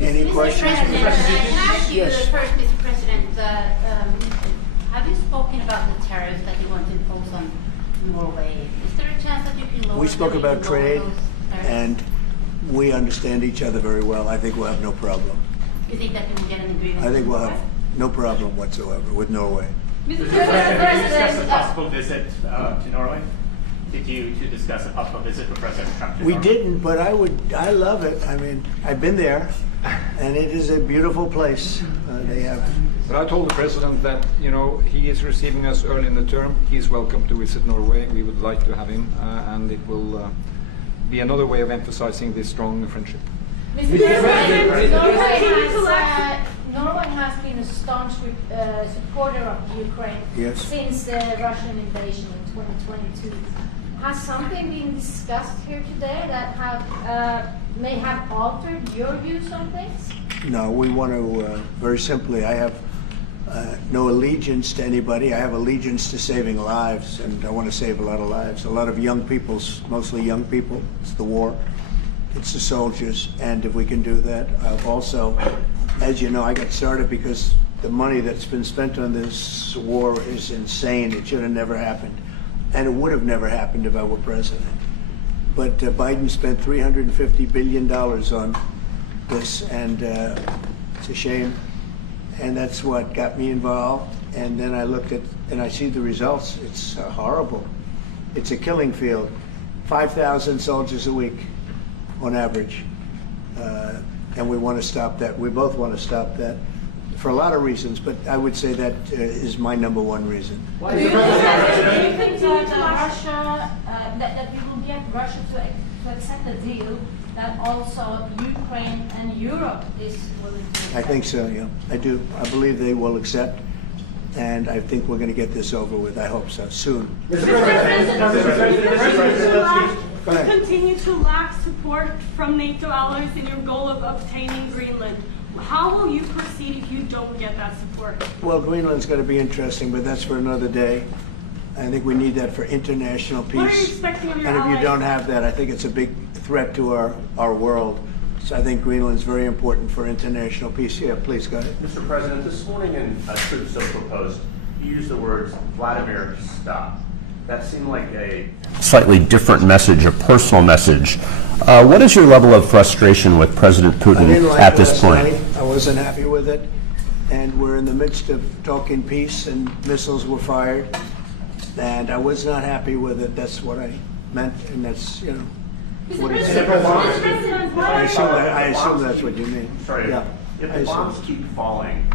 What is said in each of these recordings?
Any questions? Mr. President, I can ask you Yes. first, Mr. President, have you spoken about the tariffs that you want to impose on Norway? Is there a chance that you can lower We spoke them, about lower trade, those tariffs? and we understand each other very well. I think we'll have no problem. You think that you will get an agreement? I think with we'll have Norway? no problem whatsoever with Norway. Mr. President, did you discuss a President, possible visit to Norway? Did you discuss a possible visit with President Trump to We Norway? didn't, but I love it. I mean, I've been there, and it is a beautiful place. They have. But I told the president that, you know, he is receiving us early in the term. He's welcome to visit Norway. We would like to have him, and it will be another way of emphasizing this strong friendship. Mr. President, Norway has been a staunch supporter of Ukraine Yes. since the Russian invasion in 2022. Has something been discussed here today that may have altered your views on things? No, we want to, very simply, I have no allegiance to anybody. I have allegiance to saving lives, and I want to save a lot of lives. A lot of young people, mostly young people. It's the war. It's the soldiers, and if we can do that, I've also, as you know, I got started because the money that's been spent on this war is insane. It should have never happened, and it would have never happened if I were president. But Biden spent $350 billion on this, and it's a shame, and that's what got me involved. And then I looked at, and I see the results. It's horrible. It's a killing field. 5,000 soldiers a week on average, and we want to stop that. We both want to stop that for a lot of reasons, but I would say that is my number one reason. Do you think that Russia, that we will get Russia to accept a deal that also Ukraine and Europe is willing to accept? I think so, yeah. I do. I believe they will accept, and I think we're going to get this over with. I hope so, soon. continue to lack support from NATO allies in your goal of obtaining Greenland. How will you proceed if you don't get that support? Well, Greenland's going to be interesting, but that's for another day. I think we need that for international peace. What are you expecting of your And if you allies? don't have that, I think it's a big threat to our world. So I think Greenland's very important for international peace. Yeah, please go ahead. Mr. President, this morning in a Truth Social Post, you used the words, Vladimir, stop. That seemed like a slightly different message, a personal message. What is your level of frustration with President I didn't Putin like at this last point? night. I wasn't happy with it. And we're in the midst of talking peace, and missiles were fired. And I was not happy with it. That's what I meant, and that's, you know, what it is. I assume that's what you mean. sorry. Yeah, If I the assume. bombs keep falling,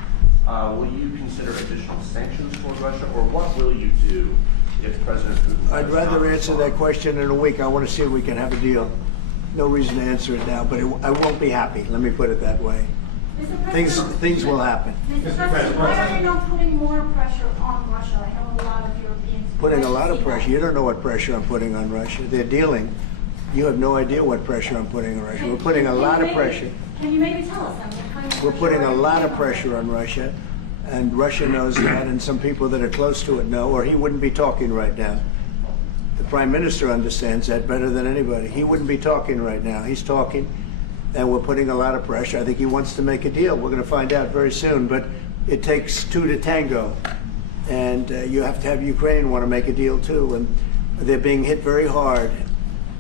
will you consider additional sanctions toward Russia, or what will you do if President Putin? I'd does rather not answer that respond? question in a week. I want to see if we can have a deal. No reason to answer it now, but I won't be happy. Let me put it that way. Things will happen. Mr. President, why are you not putting more pressure on Russia? I know a lot of Europeans. Putting a lot of pressure. You don't know what pressure I'm putting on Russia. They're dealing. You have no idea what pressure I'm putting on Russia. We're putting a lot of pressure. Can you maybe tell us what kind of We're putting a pressure lot are of you pressure on Russia, and Russia knows that, and some people that are close to it know, or he wouldn't be talking right now. The Prime Minister understands that better than anybody. He wouldn't be talking right now. He's talking, and we're putting a lot of pressure. I think he wants to make a deal. We're going to find out very soon, but it takes two to tango, and you have to have Ukraine want to make a deal too, and they're being hit very hard,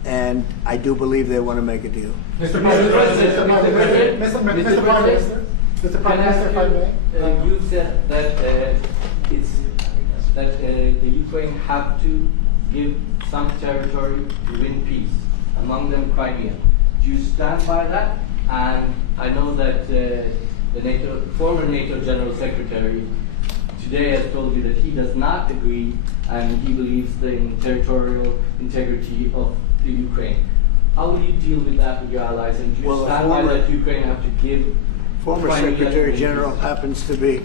and I do believe they want to make a deal. Mr. President, Mr. Prime Minister, if I may. You said that the Ukraine have to give some territory to win peace, among them Crimea. Do you stand by that? And I know that the former NATO General Secretary today has told you that he does not agree, and he believes in territorial integrity of the Ukraine. How will you deal with that with your allies? And do you Well, stand by that Ukraine have to give Former Crimea Secretary to General peace? happens to be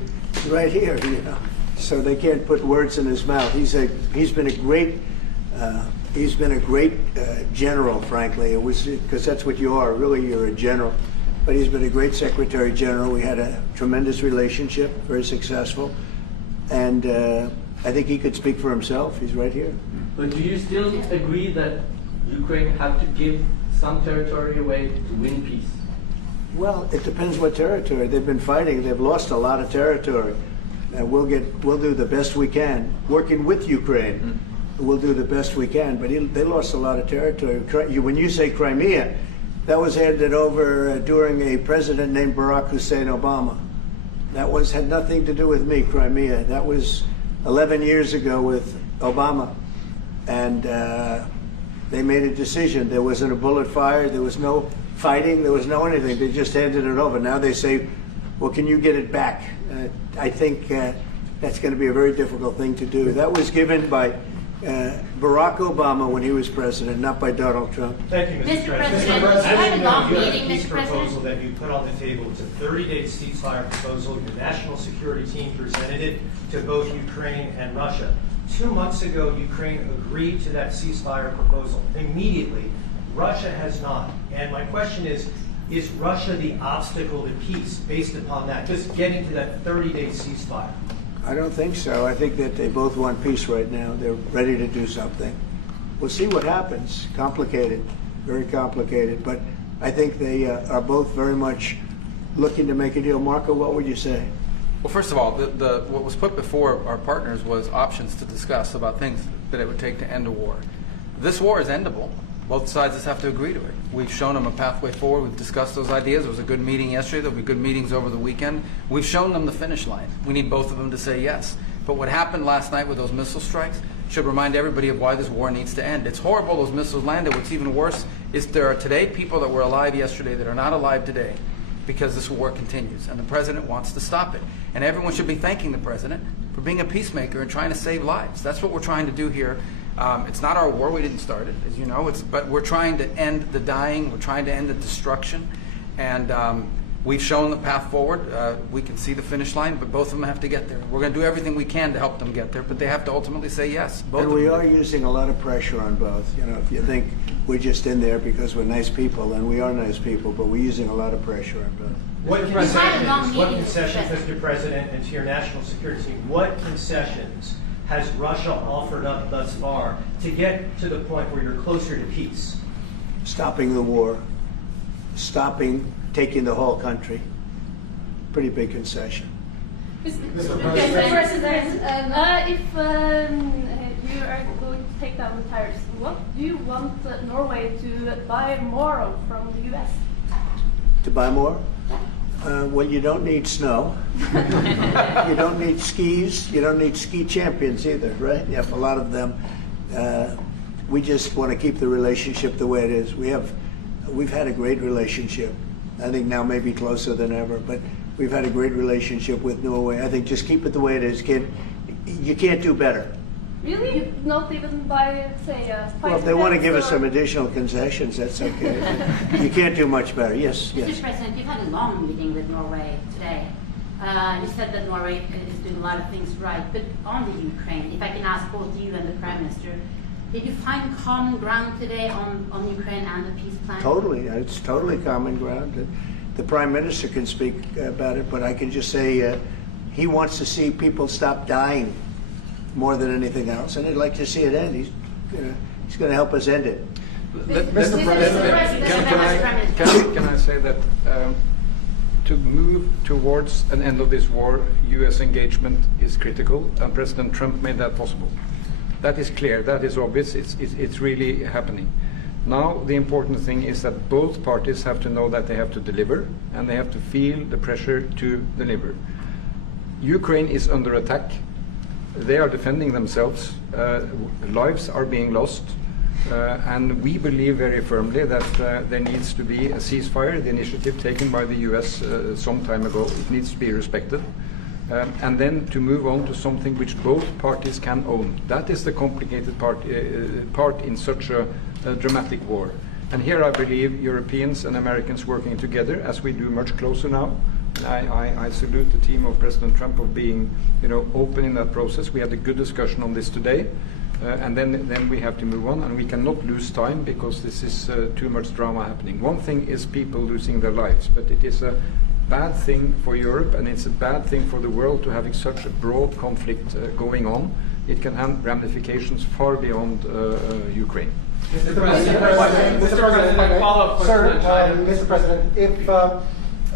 right here, you know, so they can't put words in his mouth. He's been a great general, frankly. It was because that's what you are. Really, you're a general. But he's been a great Secretary General. We had a tremendous relationship, very successful, and I think he could speak for himself. He's right here. But do you still agree that Ukraine have to give some territory away to win peace? Well, it depends what territory. They've been fighting. They've lost a lot of territory. We'll do the best we can. Working with Ukraine, we'll do the best we can. But they lost a lot of territory. When you say Crimea, that was handed over during a president named Barack Hussein Obama. That had nothing to do with me, Crimea. That was 11 years ago with Obama. And they made a decision. There wasn't a bullet fired. There was no fighting. There was no anything. They just handed it over. Now they say, well, can you get it back? I think that's going to be a very difficult thing to do. That was given by Barack Obama when he was president, not by Donald Trump. Thank you, Mr. President. You had a long You have meeting, a peace Mr. President. proposal that you put on the table. It's a 30-day ceasefire proposal. Your national security team presented it to both Ukraine and Russia. 2 months ago, Ukraine agreed to that ceasefire proposal. Immediately, Russia has not. And my question is Russia the obstacle to peace based upon that, just getting to that 30-day ceasefire? I don't think so. I think that they both want peace right now. They're ready to do something. We'll see what happens. Complicated, very complicated. But I think they are both very much looking to make a deal. Marco, what would you say? Well, first of all, what was put before our partners was options to discuss about things that it would take to end a war. This war is endable. Both sides just have to agree to it. We've shown them a pathway forward. We've discussed those ideas. It was a good meeting yesterday. There'll be good meetings over the weekend. We've shown them the finish line. We need both of them to say yes. But what happened last night with those missile strikes should remind everybody of why this war needs to end. It's horrible those missiles landed. What's even worse is there are today people that were alive yesterday that are not alive today because this war continues. And the president wants to stop it. And everyone should be thanking the president for being a peacemaker and trying to save lives. That's what we're trying to do here. It's not our war. We didn't start it, as you know. But we're trying to end the dying. We're trying to end the destruction. And we've shown the path forward. We can see the finish line, but both of them have to get there. We're going to do everything we can to help them get there, but they have to ultimately say yes. Both and we are using a lot of pressure on both. You know, if you think we're just in there because we're nice people, and we are nice people, but we're using a lot of pressure on both. What concessions, Mr. President, and to your national security team, what concessions has Russia offered up thus far to get to the point where you're closer to peace? Stopping the war, taking the whole country. Pretty big concession. Mr. President, if you are going to take down the tariffs, what do you want Norway to buy more of from the U.S.? To buy more? Well, you don't need snow. You don't need skis. You don't need ski champions either, right? You have a lot of them. We just want to keep the relationship the way it is. We've had a great relationship. I think now maybe closer than ever, but we've had a great relationship with Norway. I think just keep it the way it is, kid. You can't do better. Really? Not even by, say, well, if they want to give us some additional concessions, that's okay. You can't do much better. Yes, yes. Mr. President, you've had a long meeting with Norway today. You said that Norway is doing a lot of things right, but on the Ukraine, if I can ask both you and the Prime Minister, did you find common ground today on Ukraine and the peace plan? Totally. It's totally common ground. The Prime Minister can speak about it, but I can just say he wants to see people stop dying more than anything else, and I'd like to see it end. He's going to help us end it. Mr. President, can I say that to move towards an end of this war, U.S. engagement is critical, and President Trump made that possible. That is clear, that is obvious, it's really happening. Now the important thing is that both parties have to know that they have to deliver, and they have to feel the pressure to deliver. Ukraine is under attack. They are defending themselves. Lives are being lost. And we believe very firmly that there needs to be a ceasefire, the initiative taken by the US some time ago. It needs to be respected. And then to move on to something which both parties can own. That is the complicated part in such a dramatic war. And here I believe Europeans and Americans working together, as we do much closer now. I salute the team of President Trump of being, open in that process. We had a good discussion on this today, and then we have to move on, and we cannot lose time because this is too much drama happening. One thing is people losing their lives, but it is a bad thing for Europe, and it's a bad thing for the world to having such a broad conflict going on. It can have ramifications far beyond Ukraine. Mr. President, follow-up question. Sir, Mr. President, if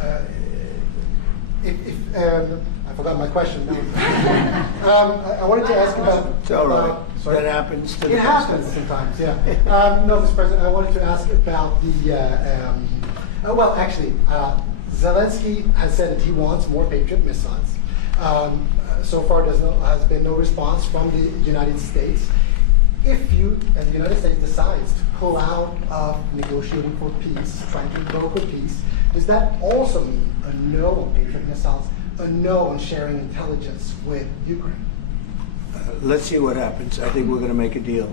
I forgot my question. I wanted to ask about. It's all right. That happens to the It best of happens us. sometimes, yeah. No, Mr. President, I wanted to ask about the. Well, actually, Zelensky has said that he wants more Patriot missiles. So far, has been no response from the United States. If you, and the United States, decides to pull out of negotiating for peace, trying to broker peace, does that also mean a no on Patriot missiles, a no on sharing intelligence with Ukraine? Let's see what happens. I think we're going to make a deal.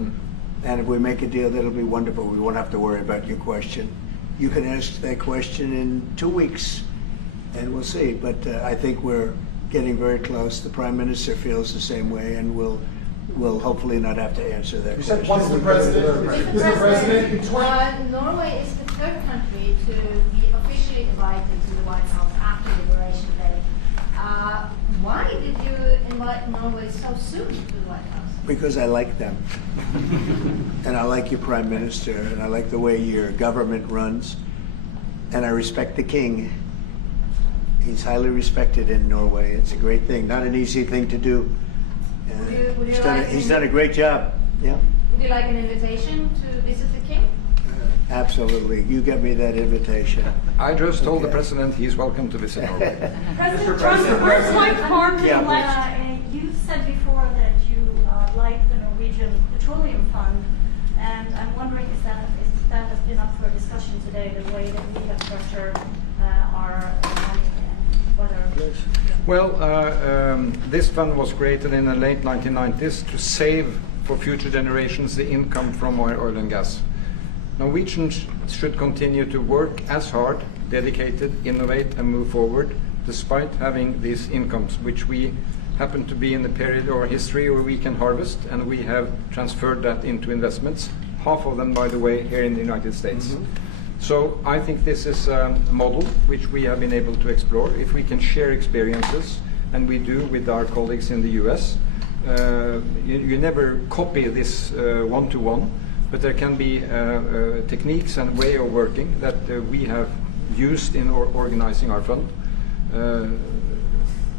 And if we make a deal, that'll be wonderful. We won't have to worry about your question. You can ask that question in 2 weeks, and we'll see. But I think we're getting very close. The Prime Minister feels the same way, and we'll hopefully not have to answer that question. Mr. President, Norway is the third country to be officially invited to the White House after Liberation Day. Why did you invite Norway so soon to the White House? Because I like them. And I like your Prime Minister, and I like the way your government runs. And I respect the King. He's highly respected in Norway. It's a great thing, not an easy thing to do. He's done a great job. Yeah. Would you like an invitation to visit the King? Absolutely. You get me that invitation. I just told the President he's welcome to visit Norway. President Trump, first like farming, you said before that you like the Norwegian Petroleum Fund, and I'm wondering if that has been up for discussion today, the way that we have structured our money and whether. Well, this fund was created in the late 1990s to save for future generations the income from oil and gas. Norwegians should continue to work as hard, dedicated, innovate and move forward, despite having these incomes, which we happen to be in the period of our history where we can harvest, and we have transferred that into investments, half of them, by the way, here in the United States. So I think this is a model which we have been able to explore. If we can share experiences, and we do with our colleagues in the US, you never copy this one-to-one, but there can be techniques and way of working that we have used in organizing our fund.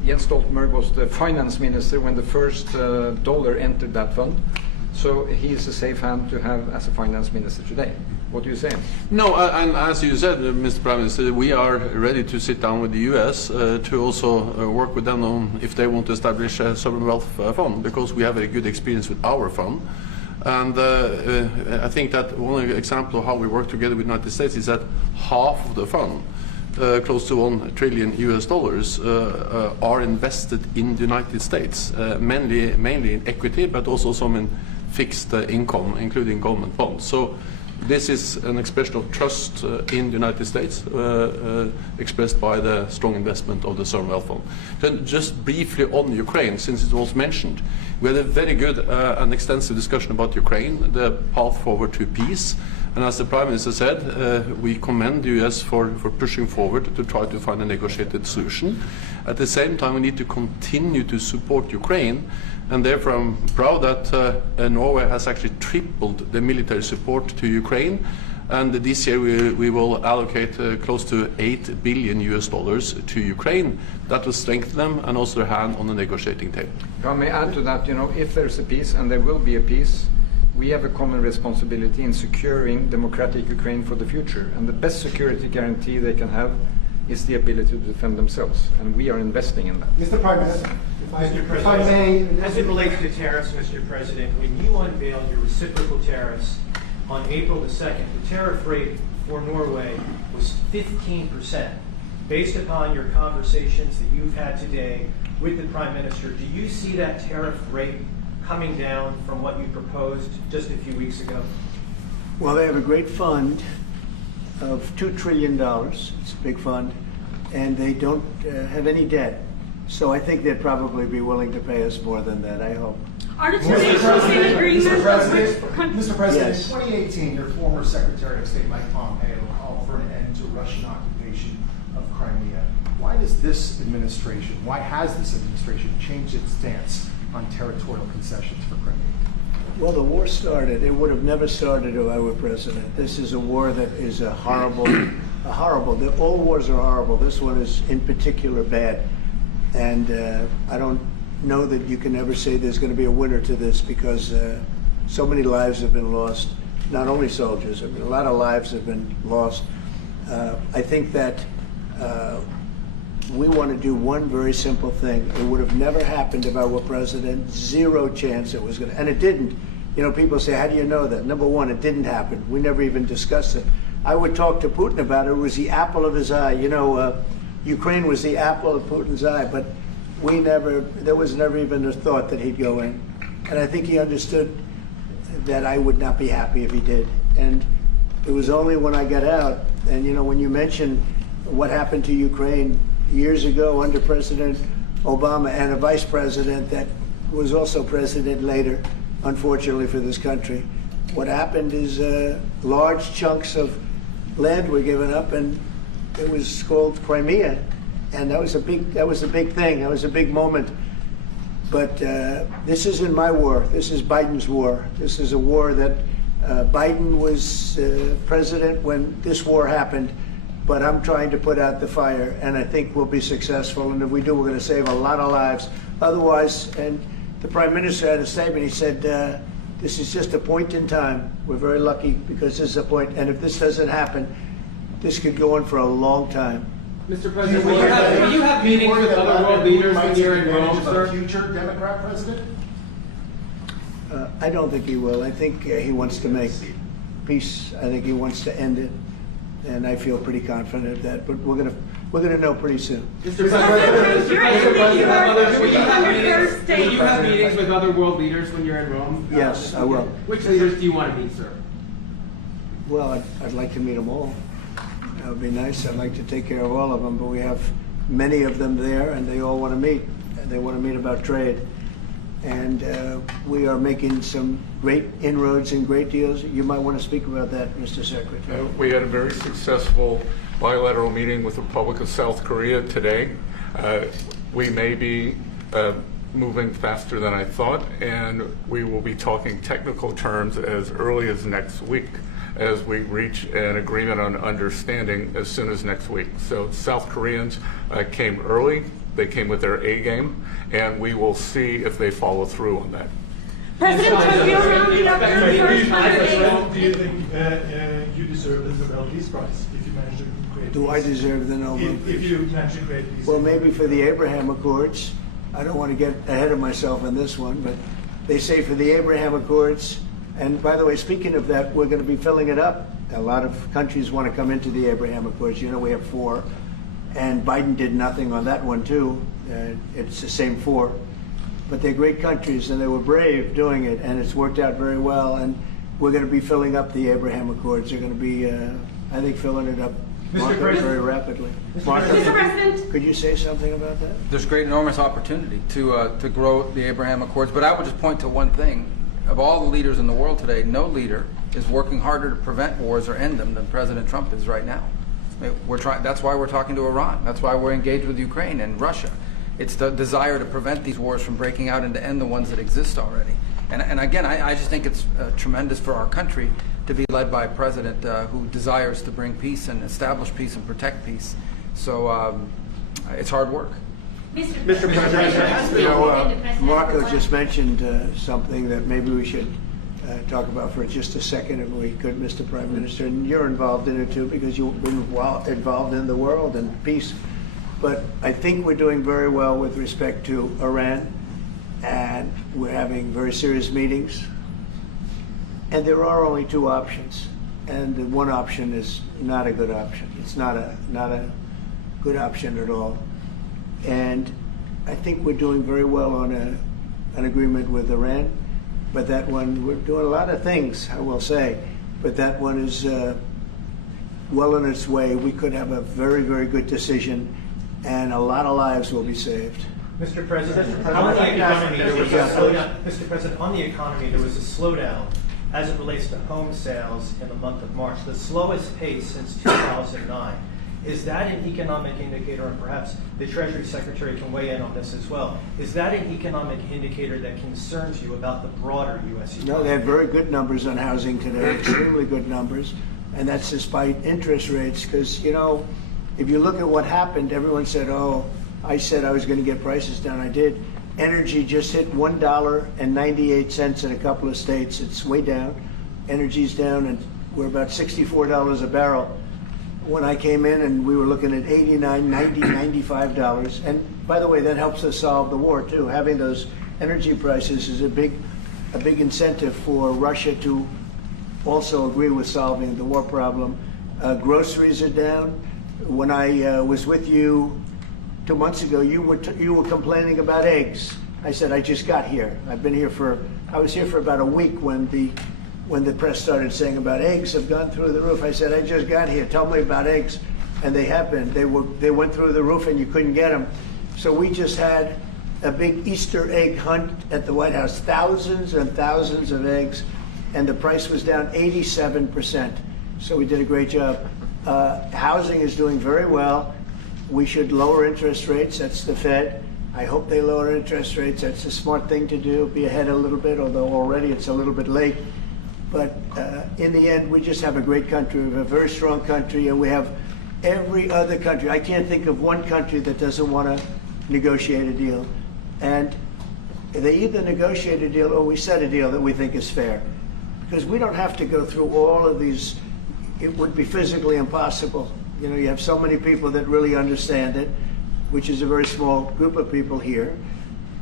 Jens Stoltenberg was the finance minister when the first dollar entered that fund. So he is a safe hand to have as a finance minister today. What do you say? No, and as you said, Mr. Prime Minister, we are ready to sit down with the US to also work with them on if they want to establish a sovereign wealth fund, because we have a good experience with our fund. And I think that one example of how we work together with the United States is that half of the fund, close to $1 trillion US, are invested in the United States, mainly in equity, but also some in fixed income, including government bonds. So this is an expression of trust in the United States, expressed by the strong investment of the sovereign wealth fund. Then just briefly on Ukraine, since it was mentioned, we had a very good and extensive discussion about Ukraine, the path forward to peace. And as the Prime Minister said, we commend the US for pushing forward to try to find a negotiated solution. At the same time, we need to continue to support Ukraine, and therefore I'm proud that Norway has actually tripled the military support to Ukraine. And this year we will allocate close to $8 billion to Ukraine. That will strengthen them and also their hand on the negotiating table. If I may add to that, if there's a peace, and there will be a peace, we have a common responsibility in securing democratic Ukraine for the future. And the best security guarantee they can have is the ability to defend themselves. And we are investing in that. Mr. Prime Minister, if I may. As it relates to tariffs, Mr. President, when you unveiled your reciprocal tariffs on April the 2nd, the tariff rate for Norway was 15%. Based upon your conversations that you've had today with the Prime Minister, do you see that tariff rate coming down from what you proposed just a few weeks ago? Well, they have a great fund of $2 trillion. It's a big fund. And they don't have any debt. So I think they'd probably be willing to pay us more than that, I hope. Are the two nations in agreement? Mr. President, Yes. in 2018, your former Secretary of State Mike Pompeo called for an end to Russian occupation of Crimea. Why has this administration changed its stance on territorial concessions for Crimea? Well, the war started. It would have never started if I were president. This is a war that is a horrible horrible. All wars are horrible. This one is in particular bad. And I don't know that you can ever say there's going to be a winner to this, because so many lives have been lost. Not only soldiers, I mean, a lot of lives have been lost. I think that we want to do one very simple thing. It would have never happened if I were president. Zero chance it was going to, and it didn't. You know, people say, how do you know that? Number one, it didn't happen. We never even discussed it. I would talk to Putin about it. It was the apple of his eye. You know, Ukraine was the apple of Putin's eye, but there was never even a thought that he'd go in. And I think he understood that I would not be happy if he did. And it was only when I got out, and you know, when you mention what happened to Ukraine years ago under President Obama and a vice president that was also president later, unfortunately for this country, what happened is large chunks of land were given up, and it was called Crimea, and that was a big thing. That was a big moment. But this isn't my war. This is Biden's war. This is a war that Biden was president when this war happened. But I'm trying to put out the fire, and I think we'll be successful. And if we do, we're going to save a lot of lives. Otherwise, and the Prime Minister had a statement. He said, this is just a point in time. We're very lucky because this is a point. And if this doesn't happen, this could go on for a long time. Mr. President, will you have meetings with other world leaders when you're in Rome, sir? Future Democrat president? I don't think he will. I think he wants to make peace. I think he wants to end it. And I feel pretty confident of that. But we're gonna know pretty soon. Mr. President, will you have meetings with other world leaders when you're in Rome? Yes, I will. Which leaders do you want to meet, sir? Well, I'd like to meet them all. That would be nice. I'd like to take care of all of them, but we have many of them there, and they all want to meet. They want to meet about trade. And we are making some great inroads and great deals. You might want to speak about that, Mr. Secretary. We had a very successful bilateral meeting with the Republic of South Korea today. We may be moving faster than I thought, and we will be talking technical terms as early as next week, as we reach an agreement on understanding as soon as next week. So South Koreans came early. They came with their A game, and we will see if they follow through on that. President Trump, you're rounding up your first 100 days. Do you think you deserve the Nobel Peace Prize if you manage to create Do peace? I deserve the Nobel Peace? If you manage to create peace. Well, maybe for the Abraham Accords. I don't want to get ahead of myself in this one, but they say for the Abraham Accords, and by the way, speaking of that, we're going to be filling it up. A lot of countries want to come into the Abraham Accords. You know, we have 4, and Biden did nothing on that one too. It's the same 4, but they're great countries, and they were brave doing it, and it's worked out very well. And we're going to be filling up the Abraham Accords. They're going to be, I think, filling it up very rapidly. Mr. President, could you say something about that? There's great, enormous opportunity to grow the Abraham Accords, but I would just point to one thing. Of all the leaders in the world today, no leader is working harder to prevent wars or end them than President Trump is right now. That's why we're talking to Iran. That's why we're engaged with Ukraine and Russia. It's the desire to prevent these wars from breaking out and to end the ones that exist already. And again, I just think it's tremendous for our country to be led by a president who desires to bring peace and establish peace and protect peace. So it's hard work. Mr. President, you know, Marco just mentioned something that maybe we should talk about for just a second, if we could, Mr. Prime Minister. And you're involved in it too, because you've been involved in the world and peace. But I think we're doing very well with respect to Iran, and we're having very serious meetings. And there are only 2 options, and the one option is not a good option. It's not a good option at all. And I think we're doing very well on an agreement with Iran, but that one, we're doing a lot of things, I will say, but that one is well on its way. We could have a very, very good decision, and a lot of lives will be saved. Mr. President, on the economy, there was a slowdown. Mr. President, on the economy, there was a slowdown as it relates to home sales in the month of March, the slowest pace since 2009. Is that an economic indicator, and perhaps the Treasury Secretary can weigh in on this as well, is that an economic indicator that concerns you about the broader U.S. economy? No, they had very good numbers on housing today, extremely good numbers. And that's despite interest rates, because, you know, if you look at what happened, everyone said, oh, I said I was going to get prices down. I did. Energy just hit $1.98 in a couple of states. It's way down. Energy's down, and we're about $64 a barrel. When I came in, and we were looking at $89, $90, $95. And by the way, that helps us solve the war too. Having those energy prices is a big incentive for Russia to also agree with solving the war problem. Groceries are down. When I was with you 2 months ago, you were complaining about eggs. I said, I just got here. I was here for about a week when the press started saying about eggs have gone through the roof. I said, I just got here. Tell me about eggs. And they have been. They went through the roof and you couldn't get them. So we just had a big Easter egg hunt at the White House. Thousands and thousands of eggs. And the price was down 87%. So we did a great job. Housing is doing very well. We should lower interest rates. That's the Fed. I hope they lower interest rates. That's a smart thing to do. Be ahead a little bit, although already it's a little bit late. But in the end, we just have a great country. We have a very strong country, and we have every other country. I can't think of one country that doesn't want to negotiate a deal. And they either negotiate a deal or we set a deal that we think is fair. Because we don't have to go through all of these. It would be physically impossible. You know, you have so many people that really understand it, which is a very small group of people here.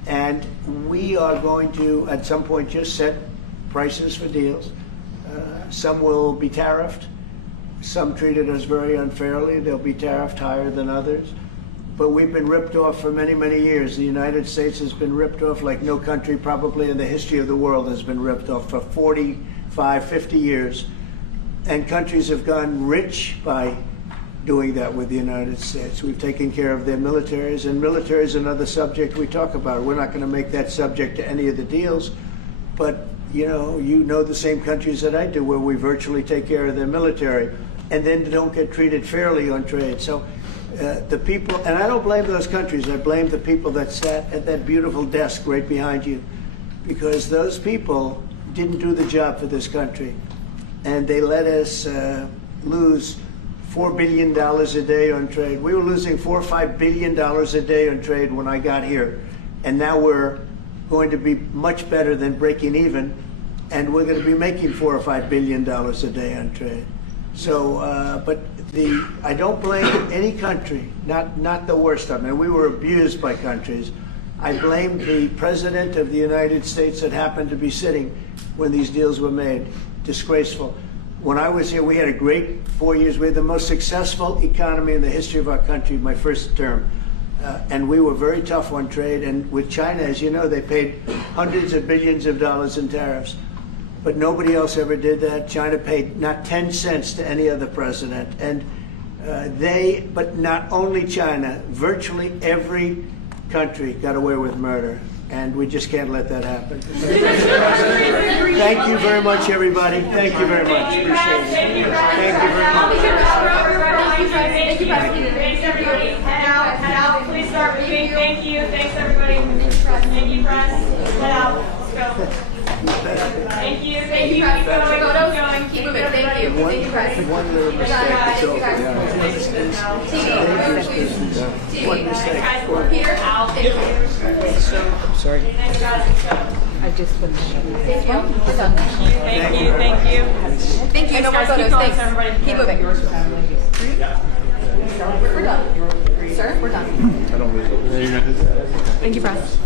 And we are going to, at some point, just set prices for deals. Some will be tariffed. Some treated us very unfairly. They'll be tariffed higher than others. But we've been ripped off for many, many years. The United States has been ripped off like no country probably in the history of the world has been ripped off for 45, 50 years. And countries have gotten rich by doing that with the United States. We've taken care of their militaries, and military is another subject we talk about. We're not going to make that subject to any of the deals, but you know the same countries that I do where we virtually take care of their military and then don't get treated fairly on trade. So the people, and I don't blame those countries, I blame the people that sat at that beautiful desk right behind you, because those people didn't do the job for this country. And they let us lose $4 billion a day on trade. We were losing $4 or $5 billion a day on trade when I got here. And now we're going to be much better than breaking even. And we're going to be making $4 or $5 billion a day on trade. So, I don't blame any country, not the worst of them. And we were abused by countries. I blame the President of the United States that happened to be sitting when these deals were made. Disgraceful. When I was here, we had a great 4 years. We had the most successful economy in the history of our country, my first term. And we were very tough on trade. And with China, as you know, they paid hundreds of billions of dollars in tariffs. But nobody else ever did that. China paid not 10 cents to any other president. And but not only China, virtually every country got away with murder. And we just can't let that happen. Thank you very much, everybody. Thank you very much. Appreciate it. Thank you very much. Thank you, thanks, everybody. Head out. Please start moving. Thank you. Thanks, everybody. Thank you, press. Head out. Let's go. Thank you. Keep going. Keep moving. Thank you. Thank you, press. One little mistake. One mistake. Peter, out. Thank you. Sorry. I just put Thank you. Thank you. No more photos. Thanks. Keep moving. We're done. Sir, we're done. Thank you, press.